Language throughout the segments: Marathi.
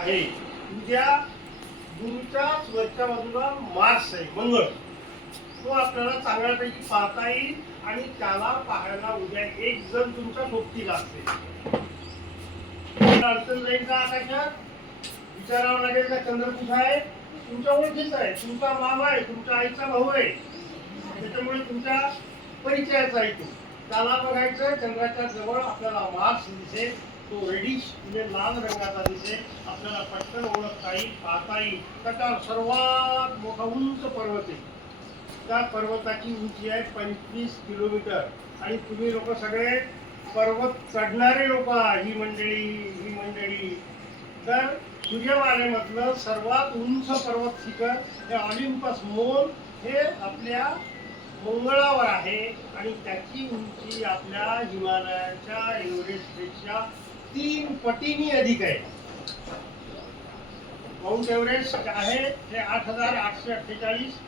आहे. उद्या गुरुच्याच वरच्या बाजूला मार्स आहे, मंगळ. तो आपल्याला चांगल्यापैकी पाहता येईल आणि त्याला पाहायला उद्या एक जण तुमच्या सोबतीला असेल. अडचण जाईल का आकाशात? विचारावं लागेल का चंद्र कुठं आहे? तुमच्या ओळखीचा आहे, तुमचा मामा आहे, तुमच्या आईचा भाऊ आहे, त्याच्यामुळे तुमच्या परिचयाचा आहे. त्याला बघायचं, चंद्राच्या जवळ आपल्याला मार्स दिसेल, तो रेडिश म्हणजे लाल रंगाचा दिसेल, आपल्याला पटकन ओळखता येईल, पाहता येईल. त्याचा सर्वात मोठा उंच पर्वत आहे. त्या पर्वताची उंची आहे 25 किलोमीटर. आणि तुम्ही लोक सगळे पर्वत चढणारे लोक, ही मंडळी. तर सूर्यमालेमधलं सर्वात उंच पर्वत शिखर हे ऑलिम्पस मोल हे आपल्या मंगळावर आहे आणि त्याची उंची आपल्या हिमालयाच्या एव्हरेस्टपेक्षा 3 पटीने अधिक आहे. माउंट एव्हरेस्ट आहे हे 8,848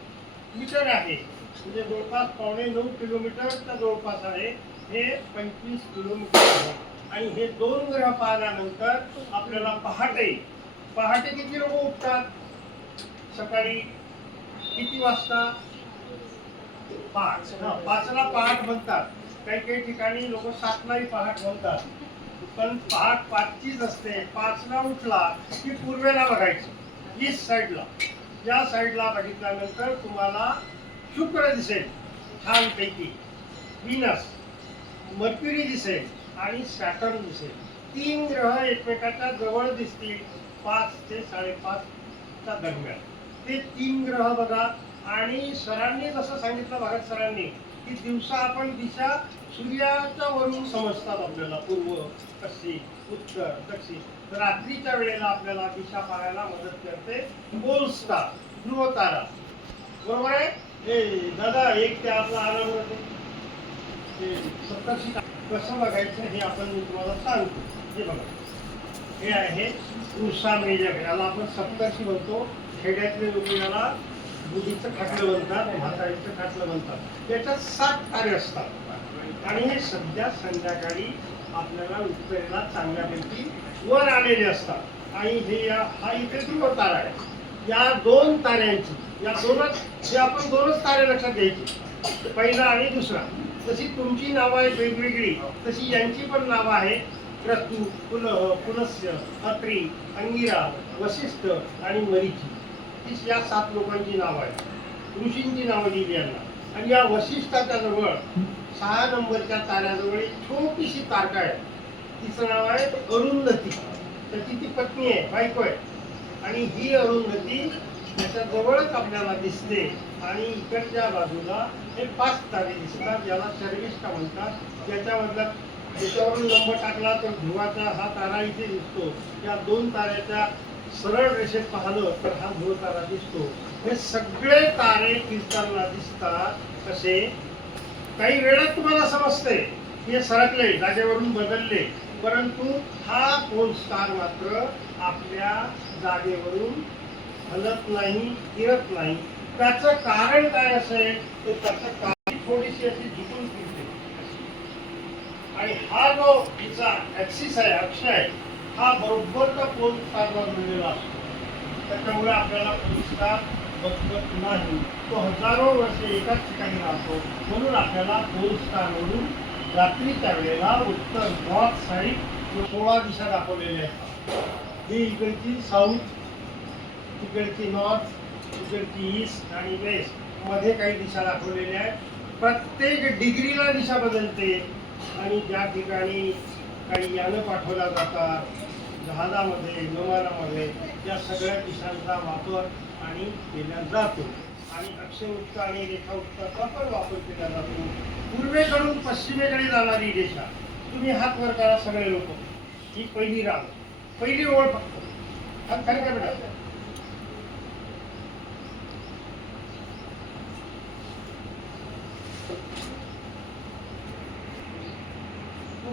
मीटर आहे, म्हणजे जवळपास 9.25 किलोमीटरच्या जवळपास आहे. हे 25 किलोमीटर आहे. आणि हे 2 ग्रह पाहिल्यानंतर आपल्याला पहाटे किती लोक उठतात? सकाळी किती वाजता? 5ला पहाट म्हणतात. काही ठिकाणी लोक 7लाही पहाट म्हणतात, पण पहाट 5चीच असते. 5ला उठला की पूर्वेला बघायचं, ईस्ट साईडला. या साईडला बघितल्यानंतर तुम्हाला शुक्र दिसेल छानपैकी, व्हीनस, मर्क्युरी दिसेल आणि सॅटर्न दिसेल. 3 ग्रह एकमेकाच्या जवळ दिसतील 5 ते 5:30च्या दरम्यान. ते 3 ग्रह बघा. आणि सरांनी जसं सांगितलं, भगत सरांनी, की दिवसा आपण दिशा सूर्याच्या वरून समजतात आपल्याला, पूर्व, पश्चिम, उत्तर, दक्षिण. रात्रीच्या वेळेला आपल्याला दिशा पाहायला मदत करते पोल स्टार, ध्रुव तारा. बरोबर आहे? हे दादा एक ते आपला आराम होते, सप्तर्षी कसं बघायचं हे आपण मी तुम्हाला सांगतो. हे बघा, हे आहे उषा मेजक, याला आपण सप्तर्षी म्हणतो. खेड्यातले लोक याला बुधीचं खाटलं म्हणतात, म्हातारीचं खाटलं म्हणतात. त्याच्यात 7 तारे असतात आणि हे सध्या संध्याकाळी आपल्याला उत्तरेला चांगल्यापैकी वर आलेले असतात. आणि हे हा इथे ध्रुव तारा आहे. या 2 ताऱ्यांची, या दोनच, जे आपण 2च तारे लक्षात घ्यायची, पहिला आणि दुसरा. तशी तुमची नावं आहेत वेगवेगळी, तशी यांची पण नावं आहेत. क्रतू, पुलस्य, अत्री, अंगिरा, वशिष्ठ आणि मरीची. या 7 लोकांची नावं आहेत. ऋषींची नावं दिली यांना. आणि या वशिष्ठाच्या जवळ 6 नंबरच्या ताऱ्याजवळ एक छोटीशी तारका आहे, तिचं नाव आहे अरुंधती. त्याची ती पत्नी आहे, बायको आहे. आणि ही अरुंधती त्याच्या जवळच आपल्याला दिसते. आणि इकडच्या बाजूला हे 5 तारे दिसतात, ज्याला शर्विष्ठा म्हणतात. त्याच्यावरून नंबर टाकला तर ध्रुवाचा हा तारा इथे दिसतो. या 2 ताऱ्याच्या सरळ रेषेत पाहिलं तर हा ध्रुव तारा दिसतो. हे सगळे तारे फिरताना दिसतात. कसे? काही वेळात तुम्हाला समजते की हे सरकले, जागेवरून बदलले, परंतु हा पोल स्टार मात्र आपल्या जागेवरून हलत नाही, फिरत नाही. त्याचं कारण काय असेल तर त्याचं कारण थोडीशी अशी झुकून फिरते. आणि हा जो तिचा ऍक्सिस आहे, अक्ष आहे, हा बरोबर त्या पोल स्टारला जोडलेला असतो. त्याच्यामुळे आपल्याला पोल स्टार बघत नाही. तो हजारो वर्षे एकाच ठिकाणी राहतो. म्हणून आपल्याला पोल स्टार म्हणून रात्रीच्या वेळेला उत्तर, नॉर्थ साईड 16 दिशा दाखवलेल्या असतात. ही इकडची साऊथ, इकडची नॉर्थ, इकडची ईस्ट आणि वेस्ट, मध्ये काही दिशा दाखवलेल्या आहेत. प्रत्येक डिग्रीला दिशा बदलते. आणि ज्या ठिकाणी काही यानं पाठवल्या जातात, जहाजामध्ये, विमानामध्ये, या सगळ्या दिशांचा वापर आणि केला जातो. आणि अक्षवृत्त आणि रेखावृत्ताचा पण वापर केला जातो. पूर्वेकडून पश्चिमेकडे जाणारी रेषा, तुम्ही हात वर करा सगळे लोक. ही पहिली रांग, पहिली ओळ फक्त. हात खाली का बेटा?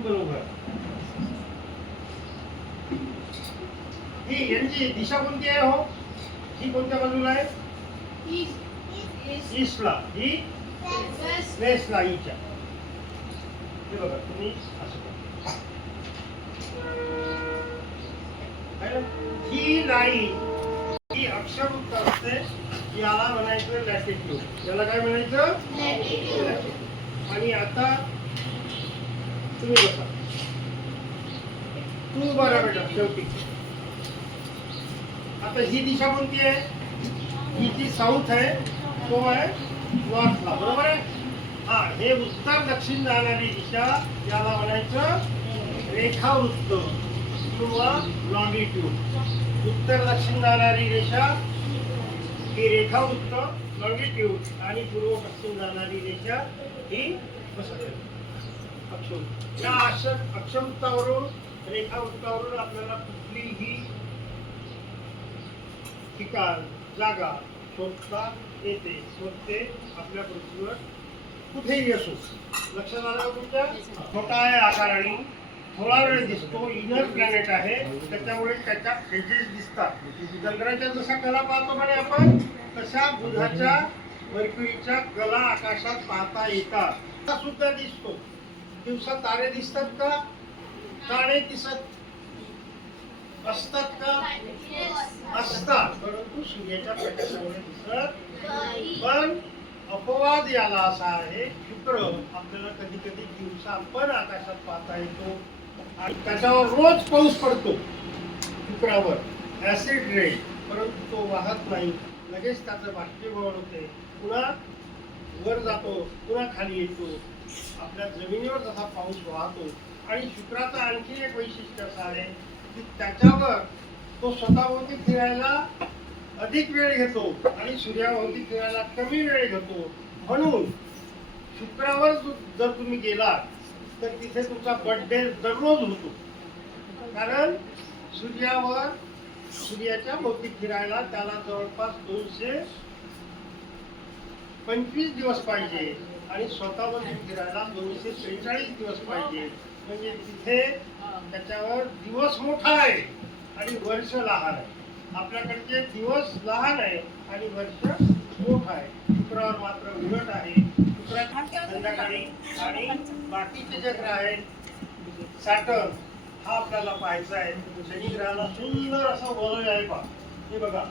बरोबर. ही यांची दिशा कोणती आहे हो? ही कोणत्या बाजूला आहे? ईस्टला. ही वेस्टला. ईच्या. हे बघा, तुम्ही असं ही लाईन ही अक्षरवृत्त असते, याला म्हणायचं लॅटिट्यूड. याला काय म्हणायचं? लॅटिट्यूड. आणि आता तुम्ही बसा, तू बरा बेटा शेवटी. आता ही दिशा कोणती आहे? ही जी साऊथ आहे तो आहे नॉर्थला, बरोबर आहे? हा, हे उत्तर दक्षिण जाणारी दिशा याला म्हणायचं रेखावृत्त किंवा लॉंगिट्यूड. उत्तर दक्षिण जाणारी रेषा ही रेखावृत्त लॉंगिट्यूड आणि पूर्व पश्चिम जाणारी रेषा ही अक्षवृत्त. या अक्षवृत्तावरून रेखावृत्तावरून आपल्याला कुठलीही ठिकाण जागा शोधता येते. शोधते आपल्या पृथ्वीवर कुठेही असो. लक्षात आलं का तुमच्या? छोटा आहे आकाराने, थोडा वेळ दिसतो, इनर प्लॅनेट आहे, त्याच्यामुळे त्याच्या फेजेस दिसतात. चंद्राच्या जसा कला पाहतो म्हणे आपण, तशा बुधाच्या मर्क्युरीच्या कला आकाशात पाहता येतात. सुद्धा दिसतो. दिवसा तारे दिसतात का? तारे दिसत असतात का? असतात, परंतु सूर्याच्या प्रकाशामुळे दिसत. पण अपवाद याला असा आहे, शुक्र आपल्याला कधी कधी दिवसा पण आकाशात पाहता येतो आणि त्याच्यावर रोज पाऊस पडतो शुक्रावर, ऍसिड रेन, परंतु तो वाहत नाही. लगेच त्याचं बाष्पीभवन होते, पुन्हा वर जातो, पुन्हा खाली येतो. आपल्या जमिनीवर जसा पाऊस वाहतो. आणि शुक्राचं आणखी एक वैशिष्ट्य असं आहे की त्याच्यावर तो स्वतःभोवती फिरायला अधिक वेळ घेतो आणि सूर्याभोवती फिरायला कमी वेळ घेतो. म्हणून शुक्रावर जर तुम्ही गेलात तर तिथे तुमचा बर्थडे दररोज होतो. कारण सूर्याच्या भोवती फिरायला त्याला जवळपास 225 दिवस पाहिजे आणि स्वतःभोवती फिरायला 243 दिवस पाहिजे. म्हणजे तिथे त्याच्यावर दिवस मोठा आहे आणि वर्ष लहान आहे. आपल्याकडचे दिवस लहान आहे आणि वर्ष मोठं आहे. शुक्रावर मात्र उलट आहे. शुक्रात संध्याकाळी आणि बाकीचे जे ग्रह आहेत, सॅटर्न हा आपल्याला पाहायचा आहे. शनी ग्रहाला सुंदर असं वलय आहे पहा, हे बघा.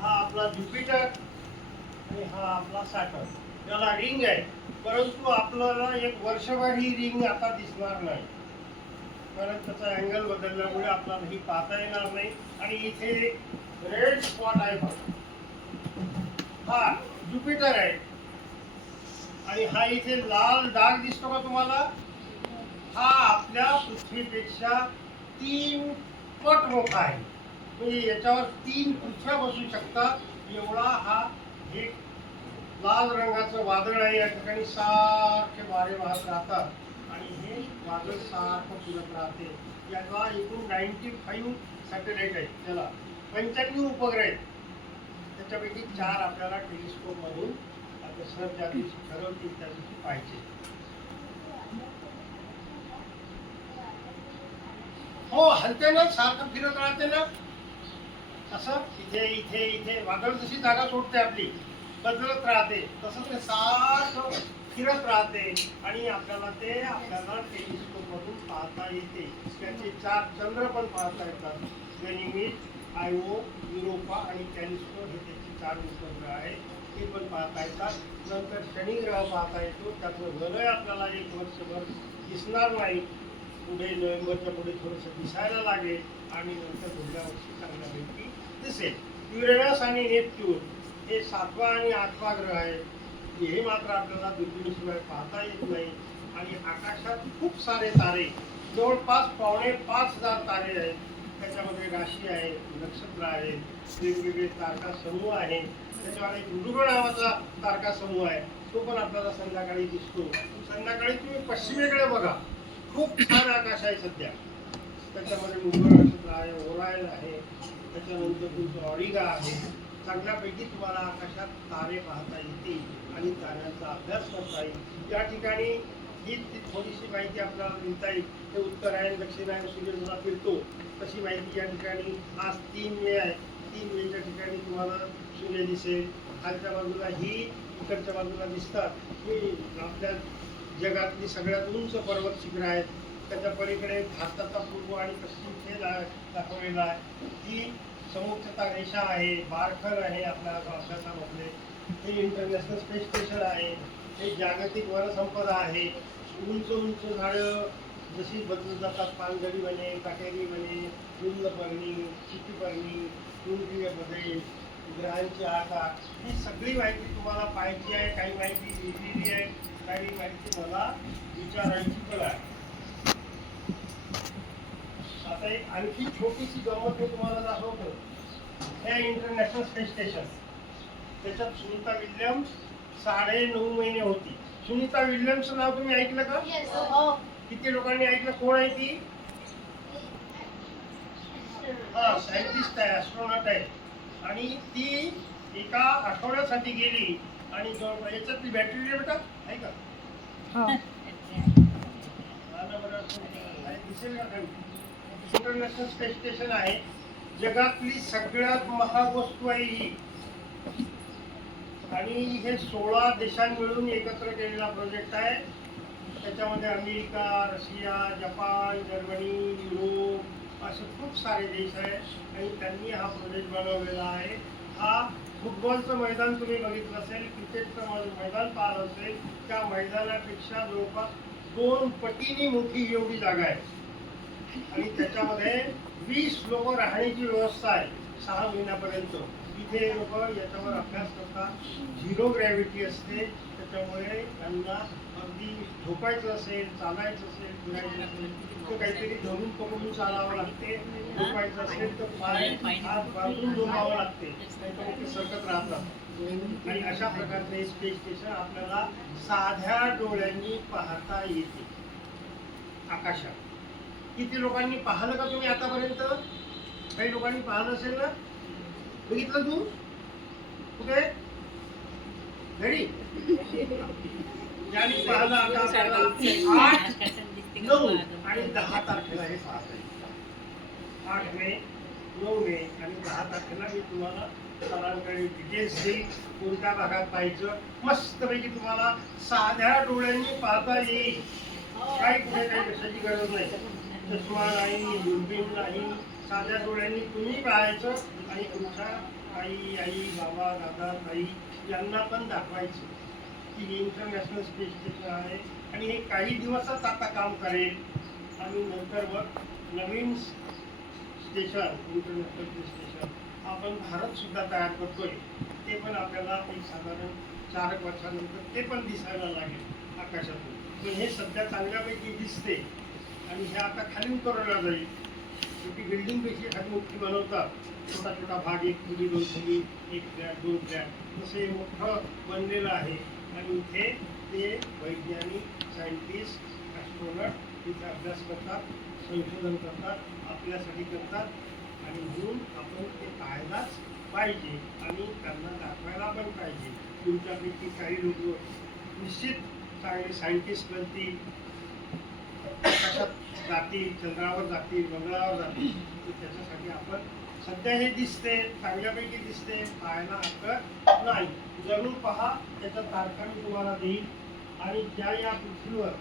हा आपला ज्युपिटर आणि हा आपला सॅटर्न. याला रिंग आहे, परंतु आपल्याला एक वर्षभर ही रिंग आता दिसणार नाही, कारण त्याचा अँगल बदलल्यामुळे आपल्याला ही पाहता येणार नाही. आणि इथे रेड स्पॉट आहे, हा ज्युपिटर आहे. आणि हा इथे लाल डाग दिसतो का तुम्हाला? हा आपल्या पृथ्वीपेक्षा 3 पट मोठा आहे. म्हणजे याच्यावर 3 पृथ्व्या बसू शकतात एवढा हा एक लाल रंगाचं वादळ आहे. या ठिकाणी सारखे वारे वाहत राहतात आणि हे वादळ सारखं फिरत राहते. याला एकूण 95 सॅटेलाइट आहेत, त्याला 95 उपग्रह आहेत. त्याच्यापैकी 4 आपल्याला टेलिस्कोप मधून आता सर ज्या दिवशी ठरवतील त्या दिवशी पाहिजे. हो, हलते ना, सारखं फिरत राहते ना. असं इथे इथे इथे वादळ जशी जागा सोडते आपली, बदलत राहते, तसं ते सारखं फिरत राहते आणि आपल्याला टेलिस्कोप मधून पाहता येते. त्याचे 4 चंद्र पण पाहता येतात. गनिमीड, आयओ, युरोपा आणि कॅलिस्टो हे त्याचे 4 उपग्रह आहेत, ते पण पाहता येतात. नंतर शनी ग्रह पाहता येतो. त्याचं वलय आपल्याला 1 वर्षभर दिसणार नाही. पुढे नोव्हेंबरच्या पुढे थोडंसं दिसायला लागेल आणि नंतर पुढल्या वर्षी चांगल्यापैकी दिसेल. युरेनस आणि नेपच्यून हे 7वा आणि 8वा ग्रह आहेत. हे मात्र आपल्याला दुर्बिणीशिवाय पाहता येत नाही. आणि आकाशात खूप सारे तारे, जवळपास 5,500 तारे आहेत. त्याच्यामध्ये राशी आहेत, नक्षत्र आहेत, वेगवेगळे तारका समूह आहेत. त्याच्यावर एक मृग नावाचा तारका समूह आहे, तो पण आपल्याला संध्याकाळी दिसतो. संध्याकाळी तुम्ही पश्चिमेकडे बघा, खूप छान आकाश आहे सध्या. त्याच्यामध्ये मृग नक्षत्र आहे, ओरायन आहे, त्याच्यानंतर तुमचं ऑडिगा आहे. चांगल्यापैकी तुम्हाला आकाशात तारे पाहता येतील आणि ताऱ्यांचा अभ्यास करता येईल. या ठिकाणी ही थोडीशी माहिती आपल्याला मिळता येईल. ते उत्तरायण दक्षिणायन सूर्य जसा फिरतो तशी माहिती या ठिकाणी. आज 3 मे आहे. 3 मेच्या ठिकाणी तुम्हाला सूर्य दिसेल. खालच्या बाजूला ही, इकडच्या बाजूला दिसतात. ही आपल्या जगातली सगळ्यात उंच पर्वत शिखरं आहेत. त्याच्या पलीकडे भारताचा पूर्व आणि पश्चिम खेळ दाखवलेला आहे. ही समुद्रता रेषा आहे, बारखर आहे आपल्या अभ्यासामधले. हे इंटरनॅशनल स्पेस स्टेशन आहे. हे जागतिक वनसंपदा आहे. उंच उंच झाडं जशी बदलत जातात, पानझडी बने, काटेरी बने, रुंदपर्णी, चितीपर्णी, तुंडीय बदल, ग्रहांचे आकार, ही सगळी माहिती तुम्हाला पाहिजे आहे. काही माहिती लिहिलेली आहे, काही माहिती मला विचारायची पण आहे. आता एक आणखी छोटीशी गंमत मी तुम्हाला दाखवतो. हे इंटरनॅशनल स्पेस स्टेशन, त्याच्यात सुनीता विल्यम्स 9.5 महिने होती. सुनीता विल्यम्सचं नाव तुम्ही ऐकलं का? किती लोकांनी ऐकलं? कोण आहे ती? हा, सायंटिस्ट आहे, ॲस्ट्रॉनॉट आहे. आणि ती एका आठवड्यासाठी गेली आणि याच्यातली बॅटरी बेटा आहे का? दिसेल का? इंटरनॅशनल स्पेस स्टेशन आहे. जगातली सगळ्यात महाग वस्तू आहे ही. आणि हे 16 देशांनी मिळून एकत्र केलेला प्रोजेक्ट आहे. त्याच्यामध्ये America, Russia, Japan, Germany, Europe असे खूप सारे देश आहेत आणि त्यांनी हा प्रोजेक्ट बनवलेला आहे. हा फुटबॉलचं मैदान तुम्ही बघितलं असेल, क्रिकेटचं मैदान पाहिलं असेल, त्या मैदानापेक्षा जवळपास 2 पटीने मोठी एवढी जागा आहे. आणि त्याच्यामध्ये 20 लोक राहण्याची व्यवस्था आहे 6 महिन्यापर्यंत. इथे लोक याच्यावर अभ्यास करतात. 0 ग्रॅव्हिटी असते, त्याच्यामुळे त्यांना अगदी झोपायचं असेल, चालायचं असेल, फिरायचं असेल तर काहीतरी धरून पकडून चालावं लागते. झोपायचं असेल तर पाय हात बांधून झोपावं लागते, नाहीतर ते सरकत राहतात. आणि अशा प्रकारचं हे स्पेस स्टेशन आपल्याला साध्या डोळ्यांनी पाहता येते आकाशात. किती लोकांनी पाहिलं का तुम्ही आतापर्यंत? काही लोकांनी पाहिलं असेल ना? बघितलं तू? कुठे? घरी? ज्यांनी पाहिलं आता आपल्याला 8, 9 आणि 10 तारखेला हे पाहता येईल. 8 मे, 9 मे आणि 10 तारखेला मी तुम्हाला सरांकडे डिटेल्स देईल. कोणत्या भागात पाहायचं मस्तपैकी तुम्हाला साध्या डोळ्यांनी पाहता येईल. काही कुठे काही कशाची गरज नाही. चष्मा नाही, दुर्बीण नाही, साध्या डोळ्यांनी तुम्ही पाहायचं आणि तुमच्या आई, बाबा, दादा, ताई यांना पण दाखवायचं की हे इंटरनॅशनल स्पेस स्टेशन आहे आणि हे काही दिवसच आता काम करेल. आणि नंतर मग नवीन स्टेशन, इंटरनॅशनल स्पेस स्टेशन आपण भारत सुद्धा तयार करतोय. ते पण आपल्याला एक साधारण 4 वर्षानंतर ते पण दिसायला लागेल आकाशातून. पण हे सध्या चांगल्यापैकी दिसते आणि हे आता खाली उतरवलं जाईल. छोटी बिल्डिंग पेशी खाली मोठी बनवतात. छोटा छोटा भाग, 1 खोली, 2 खोली, 1 फ्लॅट, 2 फ्लॅट, तसे मोठं बनलेलं आहे. आणि इथे ते वैज्ञानिक, सायंटिस्ट, ॲस्ट्रॉनॉट इथे अभ्यास करतात, संशोधन करतात, आपल्यासाठी करतात. आणि म्हणून आपण ते पाहायलाच पाहिजे आणि त्यांना दाखवायला पण पाहिजे. तुमच्यापैकी काही लोक निश्चित चांगले सायंटिस्ट बनतील, आकाशात जातील, चंद्रावर जातील, मंगळावर जातील. तर त्याच्यासाठी आपण सध्या हे दिसते, चांगल्यापैकी दिसते, पाहायला हरकत नाही. जरूर पहा. त्याच्या तारखा मी तुम्हाला देईल. आणि ज्या या पृथ्वीवर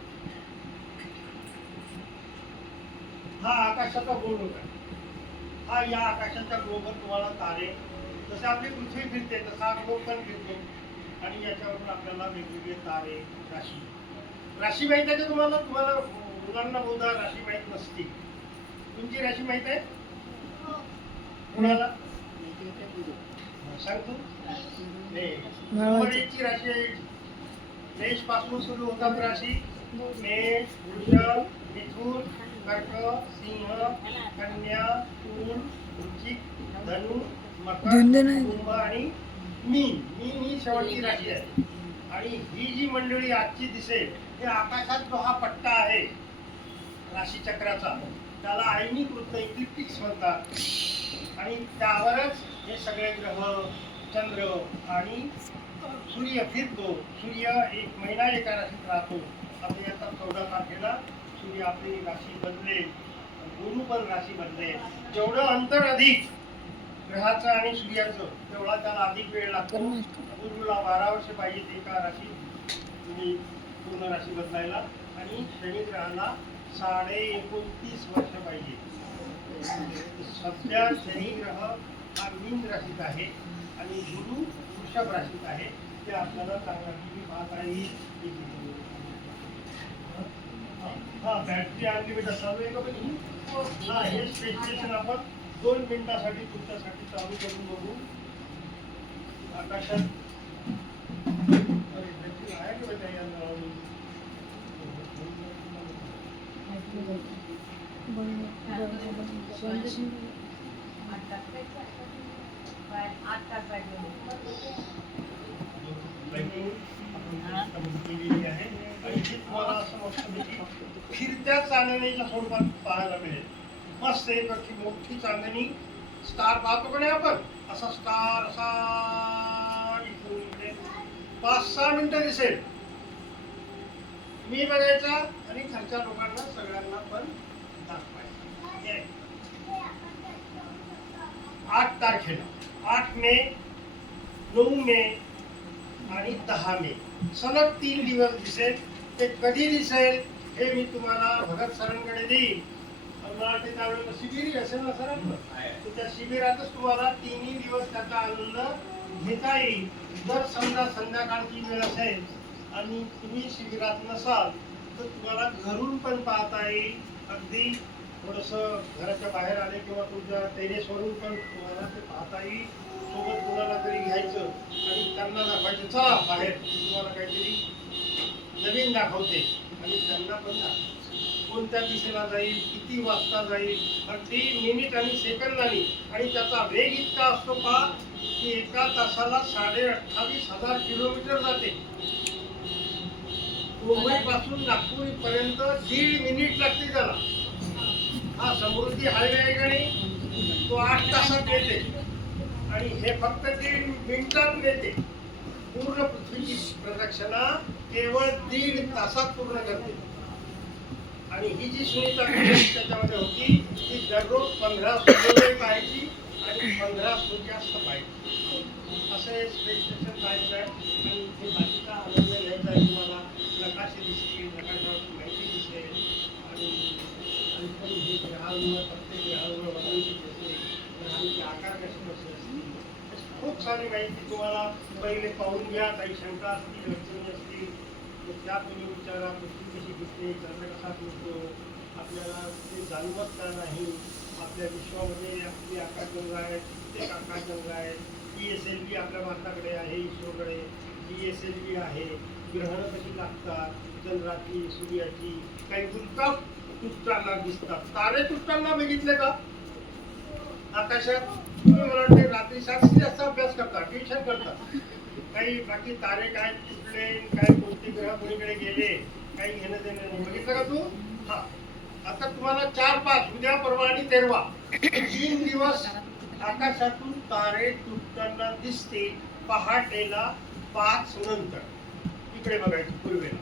हा आकाशाचा गोल होता, हा या आकाशाच्या ग्लोबवर तुम्हाला तारे, जसे आपली पृथ्वी फिरते तसा ग्लोब पण फिरतो. आणि याच्यावरून आपल्याला वेगवेगळे तारे, राशी माहिती आहे का तुम्हाला? तुम्हाला मुलांना बहुधा राशी माहीत नसते. तुमची राशी माहित आहे? कुणाला सांगतो? मेषची राशी आहे. मेष पासून सुरू होतात राशी. मेष, वृषभ, मिथुन, कर्क, सिंह, कन्या, तूळ, वृश्चिक, धनु, मकर, कुंभ आणि मीन. मीन ही शेवटची राशी आहे. आणि ही जी मंडळी आजची दिसेल, हे आकाशात जो हा पट्टा आहे राशीचक्राचा, त्याला आयनिक वृत्त, इक्लिप्टिक्स म्हणतात. आणि त्यावरच हे सगळे ग्रह, चंद्र आणि सूर्य फिरतो. सूर्य 1 महिना एका राशीत राहतो. आपली आता 14 तारखेला सूर्य आपली राशी बदलेल, गुरु पण राशी बदलेल. जेवढं अंतर अधिक ग्रहाचं आणि सूर्याचं, तेवढा त्याला अधिक वेळ लागतो. गुरुला 12 वर्ष पाहिजे एका राशी तुम्ही पूर्ण राशी बदलायला. आणि शनी ग्रहाला 29.5 वर्ष पाहिजे. सध्या शनी ग्रह हा मीन राशीत आहे आणि गुरु वृषभ राशीत आहे. ते आपल्याला चांगला टीव्ही पाहता येईल. हा बॅटरी अनलिमिटेड सर्व आहे का पण हा हे स्पेसिफिकेशन आपण 2 मिनिटासाठी तुमच्यासाठी चालू करून बघू. आकाशात आहे की फिरत्या चांदणीच्या स्वरूपात पाहायला मिळेल. मस्त एक अशी मोठी चांदणी स्टार पाहतो का नाही आपण, असा स्टार असा 5-6 मिनिटं दिसेल. मी बघायचा आणि घरच्या लोकांना सगळ्यांना पण दाखवायचा. 8 तारखेला 8 मे, 9 मे आणि 10 मे सलग 3 दिवस दिसेल. ते कधी दिसेल हे मी तुम्हाला भगत सरांकडे देईन. मला वाटते त्यावेळेला शिबिर असेल ना सर, तर त्या शिबिरातच तुम्हाला 3ही दिवस त्याचा आनंद घेता येईल. जर समजा संध्याकाळची वेळ असेल आणि तुम्ही शिबिरात नसाल तर तुम्हाला घरून पण पाहता येईल. अगदी थोडंसं घराच्या बाहेर आले किंवा तुमच्या टेरेसवरून पण तुम्हाला ते पाहता येईल. सोबत कोणाला तरी घ्यायचं आणि त्यांना दाखवायचं, चला बाहेर तुम्हाला काहीतरी नवीन दाखवते, आणि त्यांना पण दाखवायचं कोणत्या दिशेला जाईल, किती वाजता जाईल, अगदी मिनिट आणि सेकंदानी. आणि त्याचा वेग इतका असतो पहा की एका तासाला 28,500 किलोमीटर जाते. मुंबई पासून नागपूर पर्यंत 1.5 मिनिट लागते त्याला. हा समृद्धी हायवे आहे का नाही, तो 8 तासात येते आणि हे फक्त 1.5 मिनिटात येते. पूर्ण पृथ्वीची प्रदक्षिणा केवळ 1.5 तासात पूर्ण करते. आणि ही जी सुनीता त्याच्यामध्ये होती ती दररोज 15 सूर्योदय पाहायची आणि 15 सूर्यास्त पाहायची. असं हे स्पेस स्टेशन पाहायचं आहे. आणि ते बाकीचा आनंद घ्यायचा आहे. तुम्हाला नकाशे दिसतील, नकाशावरची माहिती दिसेल आणि पण हे ग्रहांवर प्रत्येक ग्रहांवर वजन किती असेल, ग्रहांचे आकार कसे कसे असतील, खूप सारी माहिती तुम्हाला पहिले पाहून घ्या. काही शंका असतील, अडचणी असतील त्या तुम्ही विचारा. पृथ्वी कशी दिसते, चंद्र कसा फिरतो, आपल्याला ते जाणवत का नाही, आपल्या विश्वामध्ये आपली आकाशगंगा आहे, प्रत्येक आकाशगंगा आहे. PSLV आपल्या भारताकडे आहे, इस्रोकडे GSLV आहे. ग्रहणं कशी लागतात, चंद्राची, सूर्याची, काही तुटताना दिसतात. तारे तुटताना बघितले का आकाशात? तुम्ही मला वाटते रात्री जास्त अभ्यास करता, ट्युशन करता. काही बाकी तारे काय तुटले, काय कोणते ग्रह कोणीकडे गेले, काही घेणं देणं नाही. बघितलं का तू? हा, आता तुम्हाला 4-5 उद्या, परवा आणि 13 3 दिवस आकाशातून तारे तुटताना दिसते. पहाटेला 5 नंतर इकडे बघायचं पूर्वेला.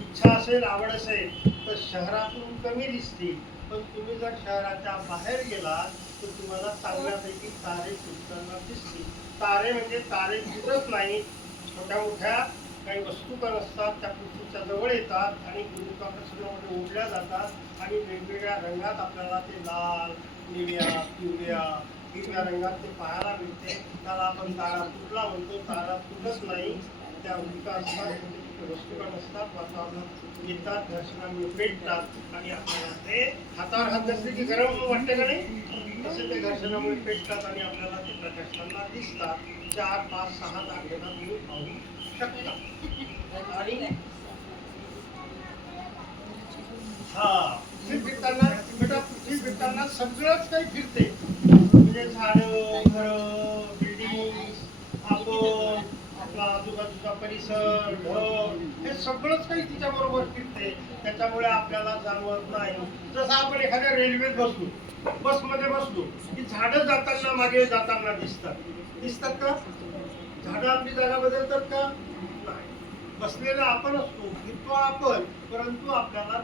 इच्छा असेल, आवड असेल तर शहरातून कमी दिसतील, पण तुम्ही जर शहराच्या बाहेर गेलात तर तुम्हाला चांगल्यापैकी तारे तुटताना दिसतील. तारे म्हणजे तारे तुटत नाही, छोट्या मोठ्या काही वस्तू पण असतात, त्या पृथ्वीच्या जवळ येतात आणि गुरुत्वाकर्षणामध्ये ओढल्या जातात आणि वेगवेगळ्या रंगात आपल्याला ते लाल, निळ्या, पिवळ्या, हिरव्या रंगात ते पाहायला मिळते. त्याला आपण तारा तुटला म्हणतो. तारा तुटत नाही, त्या उलटा असतात, वस्तू पण असतात, वातावरणात येतात, दर्शनामुळे पेटतात आणि आपल्याला ते हातावर हात घातले की गरम वाटते का नाही, तसे ते घर्षणामुळे पेटतात आणि आपल्याला ते प्रकाशताना दिसतात. 4-5-6 तारखेला तुम्ही पाहू शकता. आणि हा फिरताना बेटा, पृथ्वी फिरताना सगळंच काही फिरते. म्हणजे झाडं, घरं, बिल्डिंग, आपण, आपला आजूबाजूचा परिसर, ढग, हे सगळंच काही तिच्या बरोबर फिरते. त्याच्यामुळे आपल्याला जाणवत नाही. जसं आपण एखाद्या रेल्वेत बसलो, बसमध्ये बसलो की झाडं जाताना मागे जाताना दिसतात का? झाडं आपली जागा बदलतात का? नाही. बसलेला आपण असतो, फिरतो आपण, परंतु आपल्याला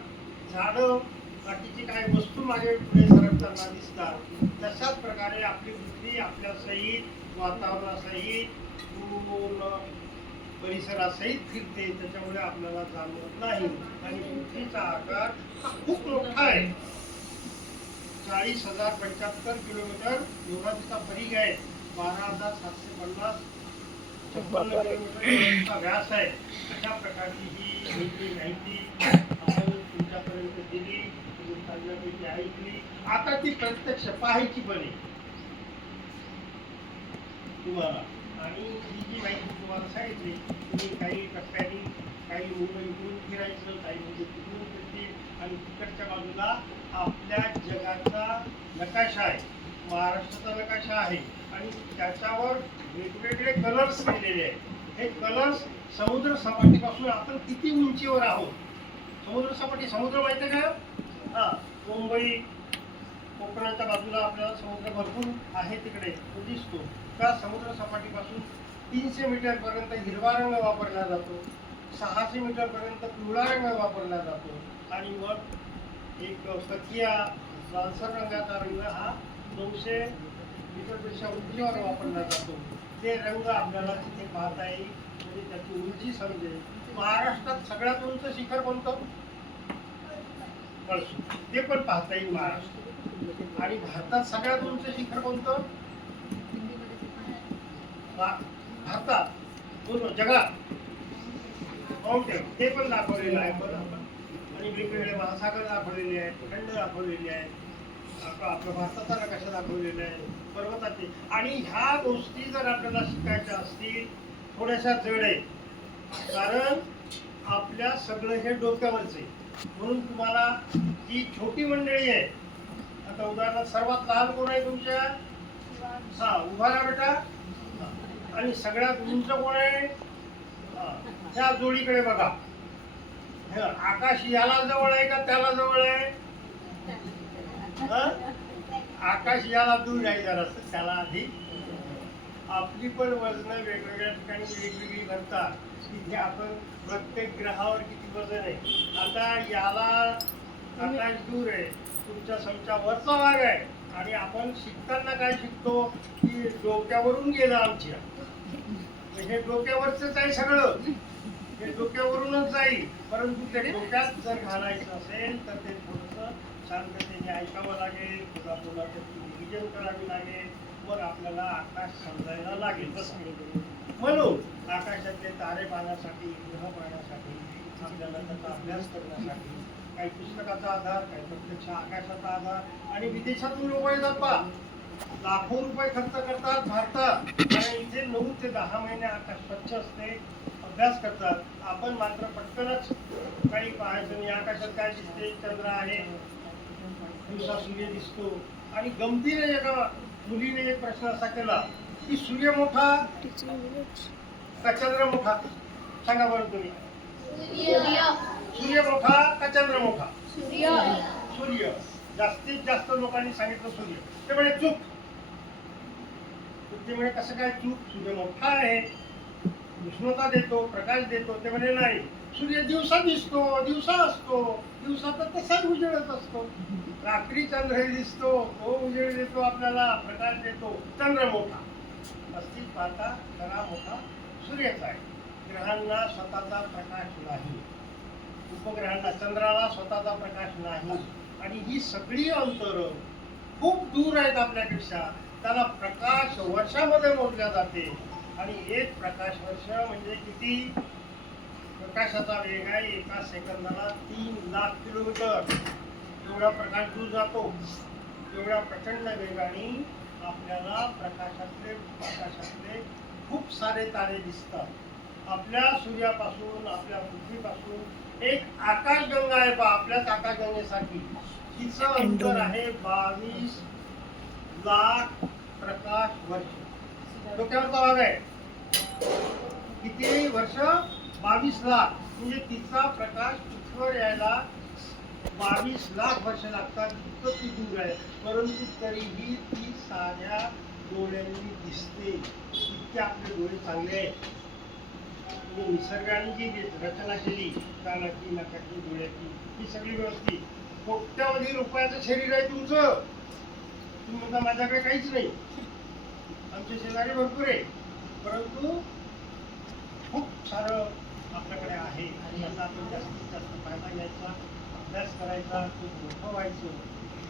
झाडं, बाकीची काही वस्तू मागे पुढे सरकताना दिसतात. तशाच प्रकारे आपली पृथ्वी आपल्या सहित, वातावरणासहित पूर्ण परिसरासहित फिरते, त्याच्यामुळे आपल्याला जाणवत नाही. आणि पृथ्वीचा आकार हा खूप मोठा आहे. 40,075 किलोमीटर एवढा तिचा परिघ आहे. 12,750 किलोमीटर व्यास आहे. अशा प्रकारची ही माहिती आपण तुमच्यापर्यंत दिली, चांगल्यापैकी ऐकली. आता ती प्रत्यक्ष पाहायची पण आहे तुम्हाला. आणि ही जी माहिती तुम्हाला सांगितली, तुम्ही काही टप्प्यांनी, काही मुंबईतून फिरायचं, काही मुंबई तिकडून फिरतील, आणि तिकडच्या बाजूला आपल्या जगाचा नकाशा आहे, महाराष्ट्राचा नकाशा आहे, आणि त्याच्यावर वेगवेगळे कलर्स केलेले आहेत. हे कलर्स समुद्र सपाटीपासून आपण किती उंचीवर आहोत. समुद्र सपाटी, समुद्र माहिती आहे का? हा, मुंबई कोकणाच्या बाजूला आपल्याला समुद्र भरपूर आहे, तिकडे तो दिसतो. त्या समुद्र सपाटीपासून 300 मीटर पर्यंत हिरवा रंग वापरला जातो, 600 मीटर पर्यंत पिवळा रंग वापरला जातो, आणि मग एक कथिया लालसर रंगाचा रंग हा 900 मीटरपेक्षा उंचीवर वापरला जातो. ते रंग आपल्याला तिथे पाहता येईल, म्हणजे त्याची उंची समजेल. महाराष्ट्रात सगळ्यात उंच शिखर कोणतं? कळसू, ते पण पाहता येईल महाराष्ट्र. आणि भारतात सगळ्यात उंच शिखर कोणतं? भारतात, जगात माउंटेन, ते पण दाखवलेलं आहे. आणि वेगवेगळे महासागर दाखवलेले आहेत, खंड दाखवलेले आहेत, आपल्या भारताचा नकाशा दाखवलेला आहे, पर्वताचे. आणि ह्या गोष्टी जर आपल्याला शिकायच्या असतील, थोड्याशा जड आहे, कारण आपल्या सगळं हे डोक्यावरचे. म्हणून तुम्हाला जी छोटी मंडळी आहे, आता उदाहरणार्थ सर्वात लहान कोण आहे तुमच्या? हा, उभा राहा बेटा. आणि सगळ्यात उंच कोण आहे? त्या जोडीकडे बघा. आकाश याला जवळ आहे का त्याला जवळ आहे? आकाश याला दूर आहे जरासं, त्याला आधी. आपली पण वजन वेगवेगळ्या ठिकाणी वेगवेगळी भरतात. तिथे आपण प्रत्येक ग्रहावर किती वजन आहे. आता याला आकाश दूर आहे, तुमच्या समच्या वरचा भाग आहे. आणि आपण शिकताना काय शिकतो की डोक्यावरून गेलं आमच्या, हे डोक्यावरच आहे सगळं, हे डोक्यावरूनच जाईल. परंतु ते डोक्यात जर घालायचं असेल तर ते थोडंसं शांततेने ऐकावं लागेल, पुन्हा त्याची रिव्हिजन करावी लागेल, मग आपल्याला आकाश समजायला लागेल. म्हणून आकाशातले तारे पाहण्यासाठी, ग्रह पाहण्यासाठी, आपल्याला त्याचा अभ्यास करण्यासाठी काही पुस्तकाचा आधार, काही प्रत्यक्ष आकाशाचा आधार. आणि विदेशातून लोक येतात पहा, लाखो रुपये खर्च करतात भारतात, आणि इथे 9 ते 10 महिने आकाश स्वच्छ असते, अभ्यास करतात. आपण मात्र पटकनच काही पाहायचं नाही. आकाशात काय दिसते? चंद्र आहे, दिवसा सूर्य दिसतो. आणि गमतीने एका मुलीने एक प्रश्न असा केला की सूर्य मोठा का चंद्र मोठा? सांगा बरं तुम्ही. सूर्य मोठा का चंद्र मोठा? सूर्य. जास्तीत जास्त लोकांनी सांगितलं सूर्य. ते म्हणे चूक. ते म्हणे कसं काय चूक? सूर्य मोठा आहे, उष्णता देतो, प्रकाश देतो. ते म्हणे नाही, सूर्य दिवसा दिसतो, दिवसा असतो, दिवसा तर तसाच उजेडत असतो. रात्री चंद्र दिसतो, तो उजेड देतो, आपल्याला प्रकाश देतो. चंद्र मोठा. अस्तित्व पाहता खरा मोठा सूर्यच आहे. ग्रहांना स्वतःचा प्रकाश नाही, उपग्रहांना, चंद्राला स्वतःचा प्रकाश नाही. आणि ही सगळी अंतर खूप दूर आहेत आपल्यापेक्षा. त्याला प्रकाश वर्षामध्ये मोजल्या जाते. आणि एक प्रकाश वर्ष म्हणजे किती? प्रकाशाचा वेग आहे एका सेकंदाला 3 लाख किलोमीटर. एवढा प्रकाश दूर जातो. एवढ्या प्रचंड वेगाने आपल्याला प्रकाशातले खूप सारे तारे दिसतात. आपल्या सूर्यापासून, आपल्या पृथ्वीपासून एक आकाशगंगा आहे पहा, आपल्याच आकाशगंगेसाठी. तिचं अंतर आहे 22 लाख प्रकाश वर्ष. डोक्यावरचा भाग आहे किती वर्ष? 22 लाख. म्हणजे तिचा प्रकाश पृथ्वीवर यायला 22 लाख वर्ष लागतात. इतकं ती दूर आहे. परंतु तरीही ती साध्या डोळ्यांनी दिसते. इतके आपले डोळे चांगले आहेत. निसर्गाने जी रचना केली, कानाची, नाकाची, डोळ्याची, ही सगळी व्यवस्थित. कोट्यावधी रुपयाचं शरीर आहे तुमचं. तुम्ही म्हणता माझ्याकडे काहीच नाही. आमचे शेजारी भरपूर आहे, परंतु खूप सारं आपल्याकडे आहे आणि याचा आपण जास्तीत जास्त फायदा घ्यायचा, अभ्यास करायचा, खूप मोठं व्हायचं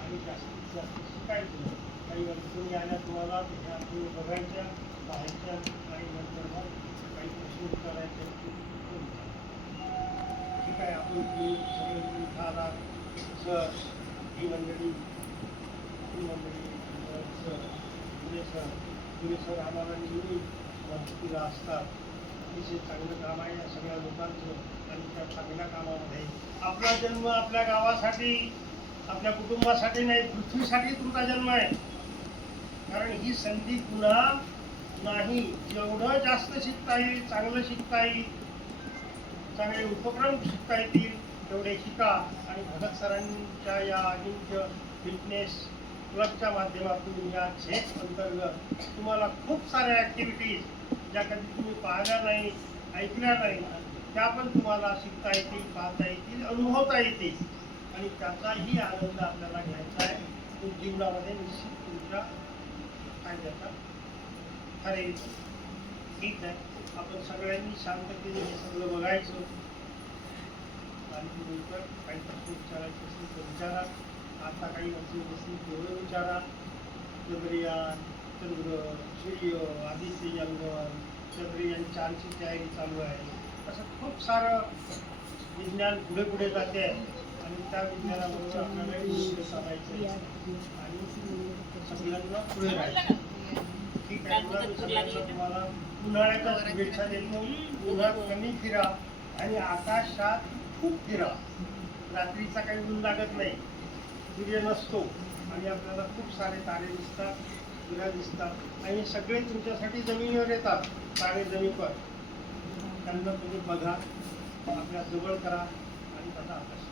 आणि जास्तीत जास्त शिकायचं. काही अडचणी आल्या तुम्हाला त्या तुम्ही बघायच्या पाहायच्या आणि नंतर मग काही प्रश्न विचारायचे. ठीक आहे, आपण तुम्ही सगळे इथं आला सर, ही मंडळी सर आम्हाला नेहमी मदतीला असतात. अतिशय चांगलं काम आहे या सगळ्या लोकांचं आणि त्या चांगल्या कामामध्ये आपला जन्म आपल्या गावासाठी, आपल्या कुटुंबासाठी नाही, पृथ्वीसाठी तुमचा जन्म आहे. कारण ही संधी पुन्हा नाही. जेवढं जास्त शिकता येईल, चांगलं शिकता येईल, चांगले उपक्रम शिकता येतील तेवढे शिका. आणि भगत सरांच्या या अजिंक्य फिटनेस क्लबच्या माध्यमातून या झेक अंतर्गत तुम्हाला खूप साऱ्या ॲक्टिव्हिटीज ज्या कधी तुम्ही पाहिल्या नाही, ऐकल्या नाही, त्या पण तुम्हाला शिकता येतील, पाहता येतील, अनुभवता येतील आणि त्याचाही आनंद आपल्याला घ्यायचा आहे. तो जीवनामध्ये निश्चित तुमच्या फायद्याचा ठरेल. ठीक आहे, आपण सगळ्यांनी शांततेने हे सगळं बघायचं आणि तुम्ही तर काही प्रश्न विचारायचे असतील तर विचारा. आता काही अडचणी असतील तेवढं विचारा. चंद्रयान, चंद्र, सूर्य, आदित्य जंगल, चंद्रयान 4ची तयारी चालू आहे. असं खूप सारं विज्ञान पुढे पुढे जाते आणि त्या विज्ञानाबरोबर आपल्याला साधायचं आणि सगळ्यांना पुढे राहायचं. ठीक आहे, सगळ्यांना तुम्हाला उन्हाळ्याच्या शुभेच्छा देतो. उन्हाळ्यात कमी फिरा आणि आकाशात खूप फिरा. रात्रीचा काही ऊन लागत नाही, सूर्य नसतो आणि आपल्याला खूप सारे तारे दिसतात, ग्रह दिसतात आणि सगळे तुमच्यासाठी जमिनीवर येतात. तारे जमिनीवर त्यांना तुम्ही बघा, आपल्या जवळ करा आणि त्याचा अभ्यास